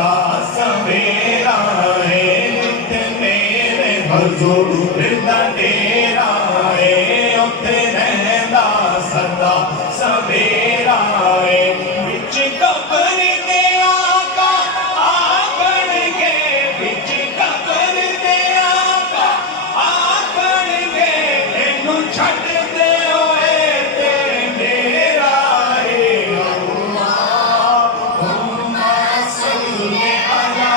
سدا سویرا ہے جتھے میرے حضور دا ڈیرا ہے اتھے رہندا سدا سویرا ہے وچ قبر دے آقا آکڑ گے وچ قبر دے آقا آکڑ گے اینو چھڈ دے ہوئے تے میرا ہے اللہم صلی علی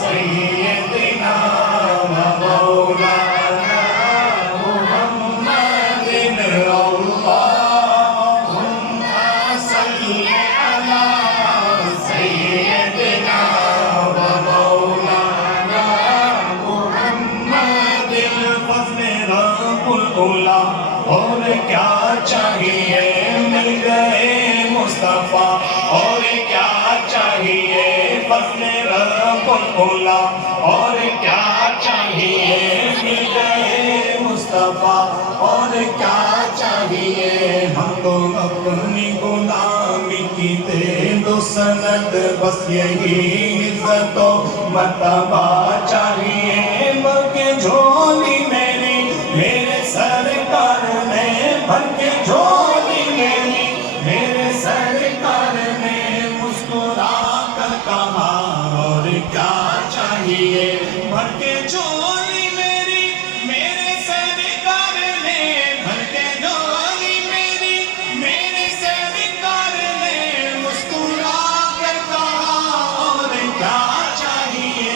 سیدنا و مولانا محمد اللہم صلی علی سیدنا و مولانا محمد الفضل رب العلا اور کیا چاہیے مل گئے مصطفیٰ اور کیا چاہیے فضل رب العلا اور کیا چاہیے مل گئے مصطفیٰ اور کیا چاہیے ہم تو اپنی غلامی کی تھے تو سند بس یہی عزت و مرتبہ چاہیے بھر کے جھولی میری میرے سرکار نے بھر کے جھولی میری میرے سرکار نے مسکرا کر کہا اور کیا چاہیے بھر کے جھولی میری میرے سرکار نے بھر کے جھولی میری میرے سرکار نے مسکرا کر کہا اور کیا چاہیے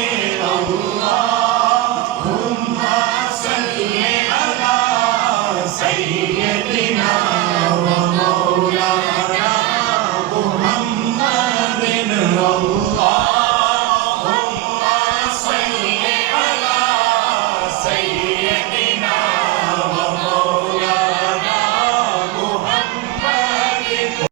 اللہم صلی علی سیدنا و مولانا محمد اللہم صلی علی سیدنا